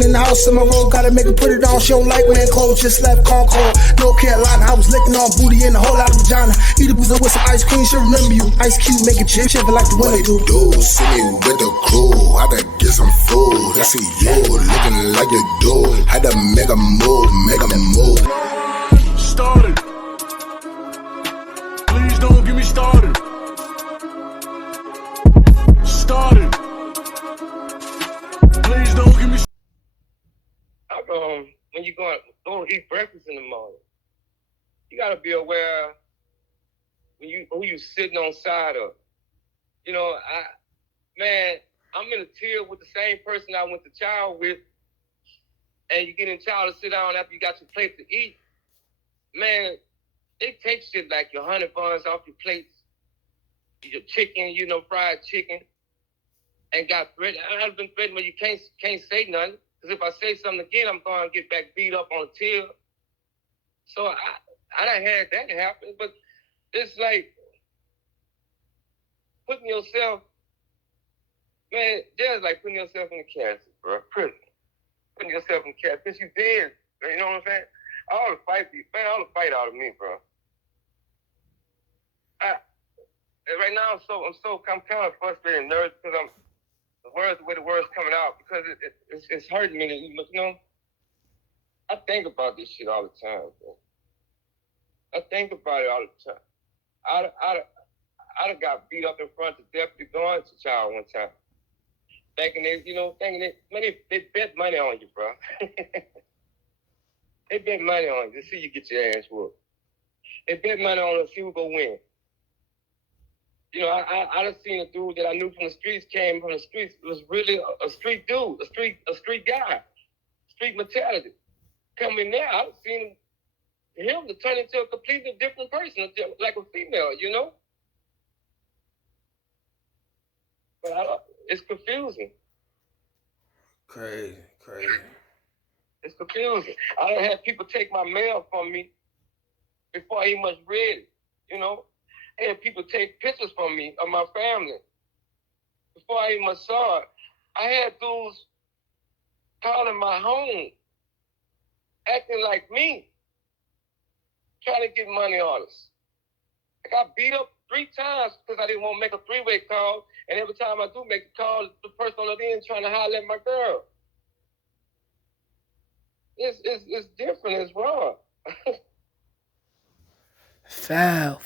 cooking in the house in my room. Gotta make her put it on. She don't like when clothes. Just left Concord, North Carolina. I was licking on booty and a whole lot of vagina. Eat a booze with some ice cream. She'll remember you. Ice Cube make it chip like the winter do. See me with the crew. I gotta get some food. I see you looking like you do. Had to make a move, make a move. Started. Please don't get me started. Started. Please don't get me started. When you go eat breakfast in the morning, you gotta be aware who you sitting on side of. You know, I'm in a tier with the same person I went to chow with, and you get in chow to sit down after you got your plate to eat. Man, they take shit like your honey buns off your plates, your chicken, fried chicken, and got bread. I've been threatened where you can't say nothing, because if I say something again, I'm going to get back beat up on the till. So I done had that happen, but it's like putting yourself, man, there's like putting yourself in the casket, bro, prison. Putting yourself in the casket, because you dead, you know what I'm saying? All the fight out of me, bro. Right now, I'm kind of frustrated and nervous because the way the word's coming out, because it's hurting me. You know, I think about this shit all the time, bro. I think about it all the time. I done got beat up in front of Deputy going to child one time. Thinking they bet money on you, bro. They bet money on you to see you get your ass whooped. They bet money on us, see who go win. You know, I done seen a dude that I knew from the streets, came from the streets, was really a street dude, a street guy, street mentality. Coming there, I've seen him to turn into a completely different person, like a female, you know? But it's confusing. Crazy. It's confusing. I done had people take my mail from me before I even much read it, you know? I had people take pictures from me of my family before I even much saw it. I had dudes calling my home, acting like me, trying to get money on us. I got beat up 3 times because I didn't want to make a 3-way call, and every time I do make a call, the person on the end trying to holler at my girl. It's different. It's wrong. Foul,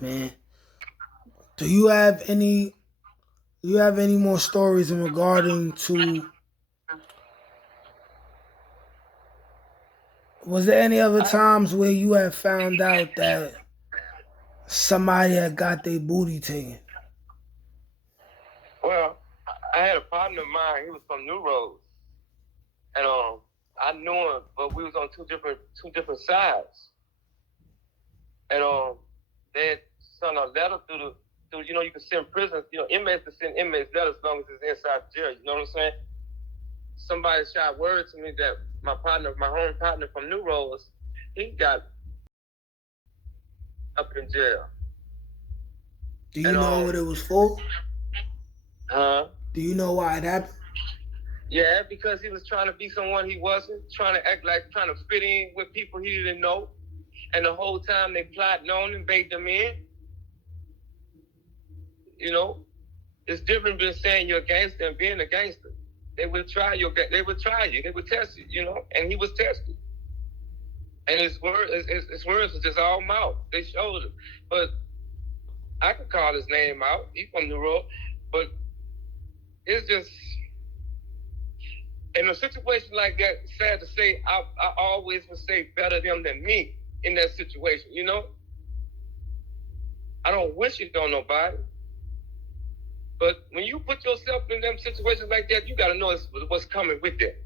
man. Do you have any more stories in regarding to, was there any other times where you have found out that somebody had got their booty taken? Well, I had a partner of mine. He was from New Roads, and I knew him, but we was on two different sides. And they had sent a letter through you can send prisoners, inmates to send inmates letters as long as it's inside the jail. You know what I'm saying? Somebody shot word to me that my home partner from New Roads, he got up in jail. Do you know what it was for? Huh? Do you know why it happened? Yeah, because he was trying to be someone he wasn't, trying to act like, trying to fit in with people he didn't know. And the whole time they plotting on him, bait them in. You know, it's different than saying you're a gangster and being a gangster. They would try you, they would test you, you know, and he was tested. And his words was just all mouth. They showed him. But I could call his name out. He's from New York. But it's just, in a situation like that, sad to say, I always would say better them than me in that situation, you know? I don't wish it on nobody. But when you put yourself in them situations like that, you got to know what's coming with that.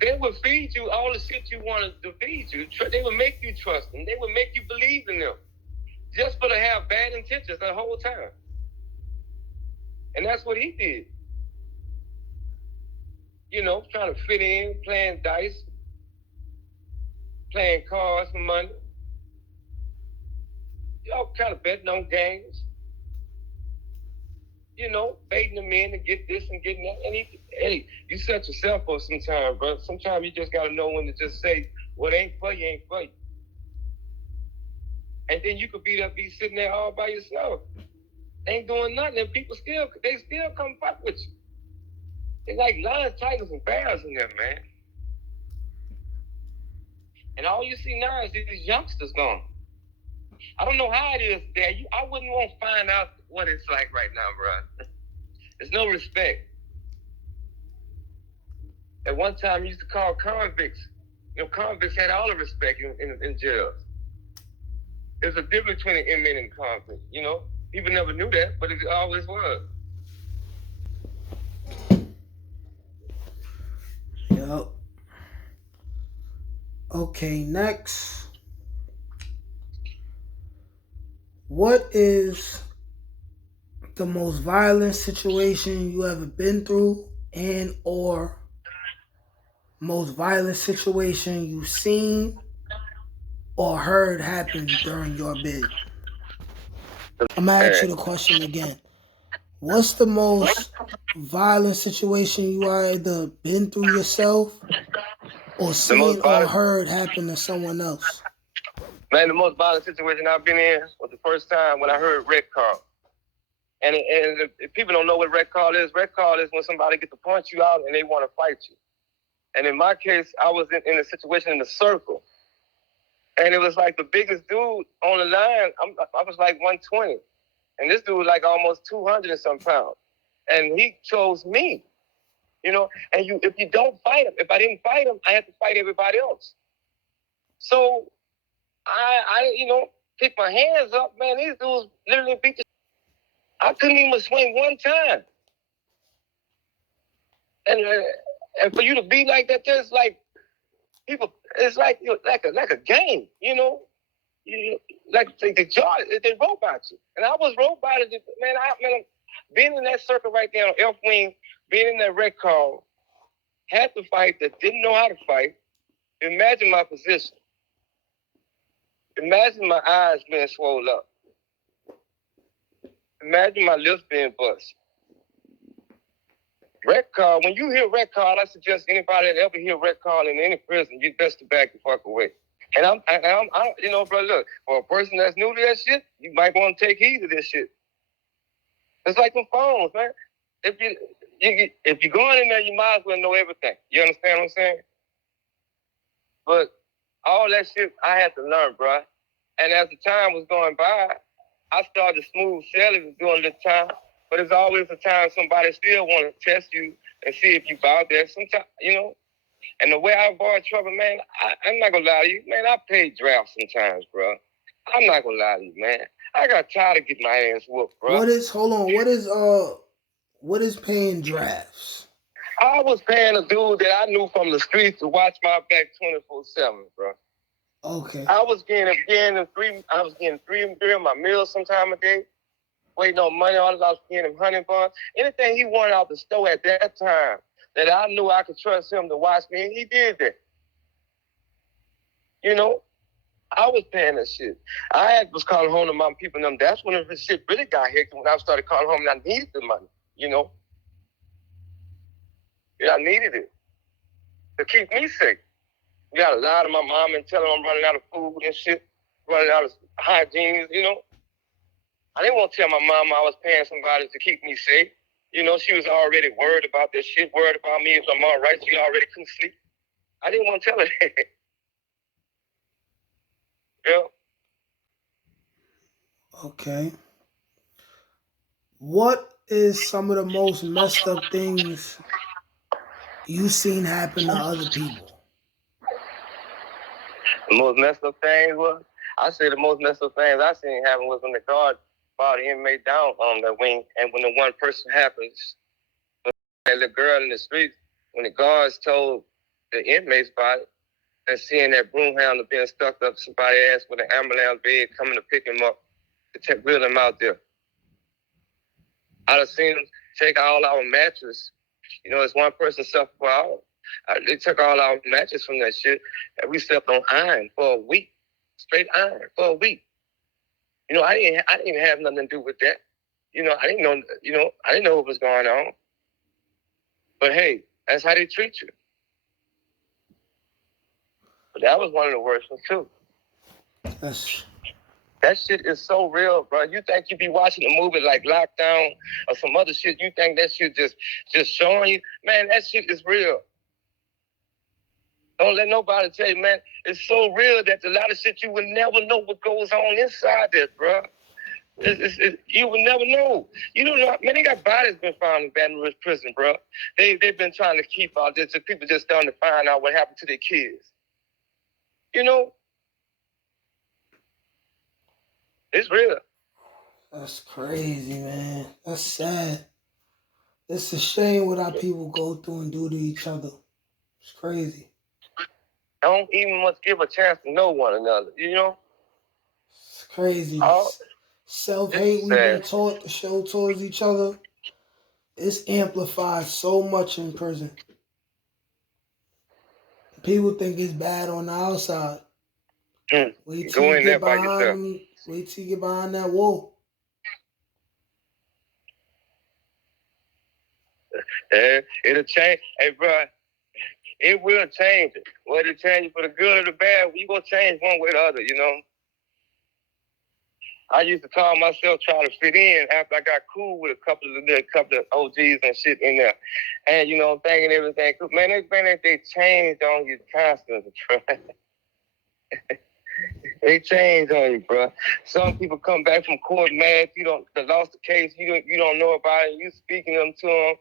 They will feed you all the shit you wanted to feed you. They will make you trust them. They will make you believe in them. Just for to have bad intentions the whole time. And that's what he did. You know, trying to fit in, playing dice, playing cards for money. Y'all kind of betting on games. baiting them in to get this and getting that. And hey, you set yourself up sometimes, bro. Sometimes you just gotta know when to just say, what ain't for you, ain't for you. And then you could be sitting there all by yourself, ain't doing nothing, and people still come fuck with you. They like lions, tigers, and bears in there, man. And all you see now is these youngsters gone. I don't know how it is there. I wouldn't want to find out what it's like right now, bro. There's no respect. At one time, you used to call convicts. Convicts had all the respect in jails. There's a difference between an inmate and a convict, People never knew that, but it always was. Yep. Okay, next. What is the most violent situation you ever been through, and or most violent situation you've seen or heard happen during your bid? I'm gonna ask you the question again. What's the most violent situation you either been through yourself or seen or heard happen to someone else? Man, the most violent situation I've been in was the first time when I heard red call. And if people don't know what red call is when somebody gets to point you out and they want to fight you. And in my case, I was in a situation in the circle. And it was like the biggest dude on the line. I was like 120. And this dude was like almost 200 and some pounds. And he chose me, And if you don't fight him, if I didn't fight him, I had to fight everybody else. So I pick my hands up, man. These dudes literally beat the. I couldn't even swing one time. And for you to be like that, there's like people. It's like a game, like the jaw. They robot you, and I was roboted. Man, being in that circle right there on F wing, being in that red call, had to fight that didn't know how to fight. Imagine my position. Imagine my eyes being swollen up. Imagine my lips being bust. Red call, when you hear red call, I suggest anybody that ever hear red call in any prison, you best to back the fuck away. And I'm bro, look, for a person that's new to that shit, you might want to take heed of this shit. It's like them phones, man. If you're going in there, you might as well know everything. You understand what I'm saying? But all that shit I had to learn, bro. And as the time was going by, I started smooth sailing during this time. But there's always a time somebody still want to test you and see if you bout there. Sometimes, And the way I avoid trouble, man, I'm not going to lie to you. Man, I pay drafts sometimes, bro. I'm not going to lie to you, man. I got tired of getting my ass whooped, bro. What is paying drafts? I was paying a dude that I knew from the streets to watch my back 24/7, bro. Okay. I was getting three of my meals sometime a day. Waiting on money, all I was getting him honey buns. Anything he wanted out the store at that time that I knew I could trust him to watch me, and he did that. I was paying that shit. Was calling home to my people and them. That's when the shit really got hectic, when I started calling home and I needed the money, Yeah, I needed it to keep me safe. You got to lie to my mom and tell her I'm running out of food and shit, running out of hygiene, I didn't want to tell my mom I was paying somebody to keep me safe. She was already worried about this shit, worried about me if I'm all right. She already couldn't sleep. I didn't want to tell her that. Yeah. Okay. What is some of the most messed up things you've seen happen to other people? The most messed up things the most messed up things I seen happen was when the guard brought the inmate down on the wing, and when the one person happens, that little girl in the street, when the guards told the inmates about it, and seeing that broomhound being stuck up somebody's ass with an ambulance bed coming to pick him up to wheel him out there. I'd have seen them take all our mattress. It's one person suffered for all. They took all our mattress from that shit, and we slept on iron for a week, straight iron for a week. I didn't have nothing to do with that. I didn't know. I didn't know what was going on. But hey, that's how they treat you. But that was one of the worst ones too. That shit is so real, bro. You think you be watching a movie like Lockdown or some other shit? You think that shit just showing you? Man, that shit is real. Don't let nobody tell you, man. It's so real that a lot of shit you will never know what goes on inside this, bro. You will never know. You don't know, man. They got bodies been found in Baton Rouge prison, bro. They've been trying to keep all this. People just starting to find out what happened to their kids. It's real. That's crazy, man. That's sad. It's a shame what our people go through and do to each other. It's crazy. Don't even much give a chance to know one another, It's crazy. Self-hate we've been taught to show towards each other, it's amplified so much in prison. People think it's bad on the outside. Wait till you get behind that wall. It'll change. Hey, bro, it will change it. Whether it change it for the good or the bad, we gonna change one way or the other, I used to call myself trying to fit in after I got cool with a couple of OGs and shit in there. And, thinking everything cool. Man, they changed on you constantly, bro. They change on you, bro. Some people come back from court mad. They lost the case. You don't know about it. You speaking them to them,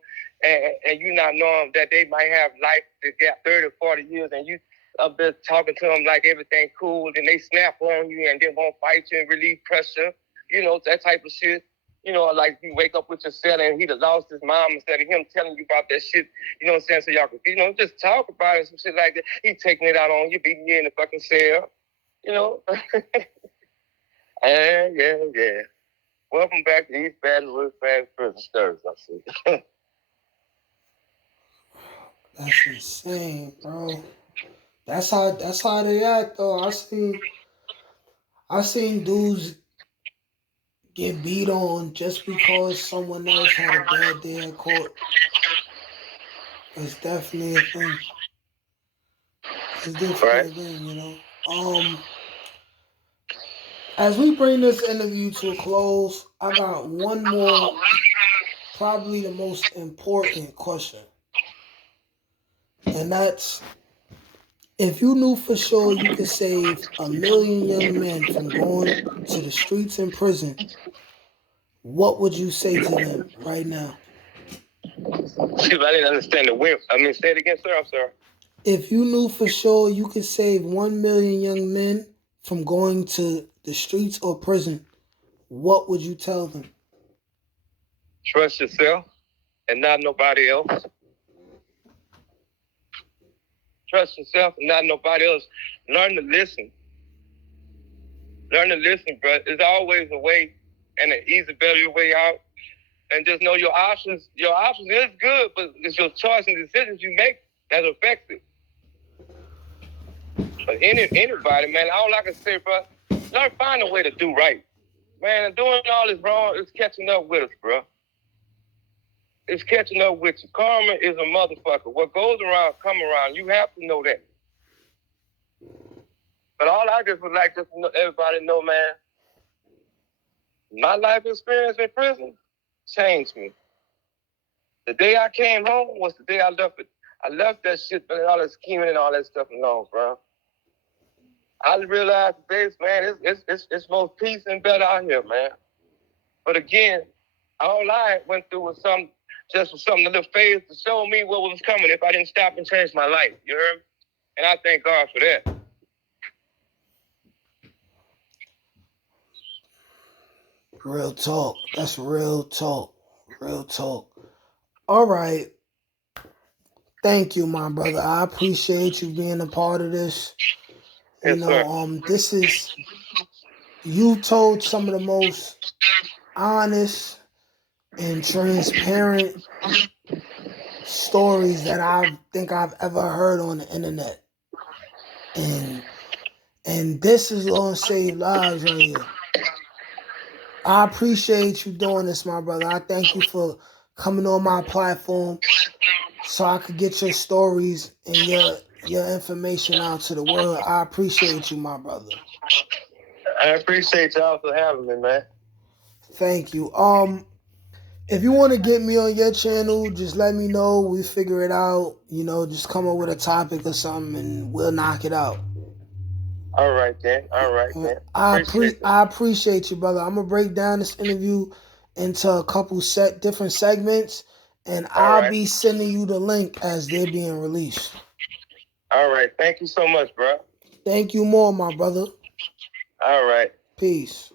and you not knowing that they might have life that got 30, 40 years, and you up there talking to them like everything cool, and they snap on you and they won't fight you and relieve pressure. That type of shit. Like you wake up with your cell and he'd have lost his mom instead of him telling you about that shit. You know what I'm saying? So y'all could, just talk about it, some shit like that. He taking it out on you, beating you in the fucking cell. Yeah. Welcome back to East Baton Rouge Prison Stories, I see. That's insane, bro. That's how they act, though. I seen dudes get beat on just because someone else had a bad day at court. It's definitely a thing. It's definitely a thing, As we bring this interview to a close, I got one more, probably the most important question. And that's, if you knew for sure you could save 1 million young men from going to the streets in prison, what would you say to them right now? I didn't understand the whip. Say it again, sir. I'm sorry. If you knew for sure you could save 1 million young men from going to the streets or prison, what would you tell them? Trust yourself and not nobody else. Trust yourself and not nobody else. Learn to listen. Learn to listen, bro. There's always a way and an easy, better way out. And just know your options. Your options is good, but it's your choice and decisions you make that affect it. But anybody, man, all I can say, bro, learn find a way to do right. Man, doing all this wrong is catching up with us, bro. It's catching up with you. Karma is a motherfucker. What goes around, come around. You have to know that. But all I just would like to everybody know, man, my life experience in prison changed me. The day I came home was the day I left it. I left that shit, all that scheming and all that stuff alone, bro. I realized this, man, it's more peace and better out here, man. But again, all I went through was something a little phase to show me what was coming if I didn't stop and change my life. You heard me? And I thank God for that. Real talk. That's real talk. Real talk. All right. Thank you, my brother. I appreciate you being a part of this. This is, you told some of the most honest and transparent stories that I think I've ever heard on the internet. And this is gonna save lives right here. I appreciate you doing this, my brother. I thank you for coming on my platform so I could get your stories and your information out to the world. I appreciate you, my brother. I appreciate y'all for having me, man. Thank you. If you want to get me on your channel, just let me know. We figure it out. You know, just come up with a topic or something, and we'll knock it out. All right, then. All right, then. I appreciate you, brother. I'm gonna break down this interview into a couple different segments, and I'll be sending you the link as they're being released. All right. Thank you so much, bro. Thank you more, my brother. All right. Peace.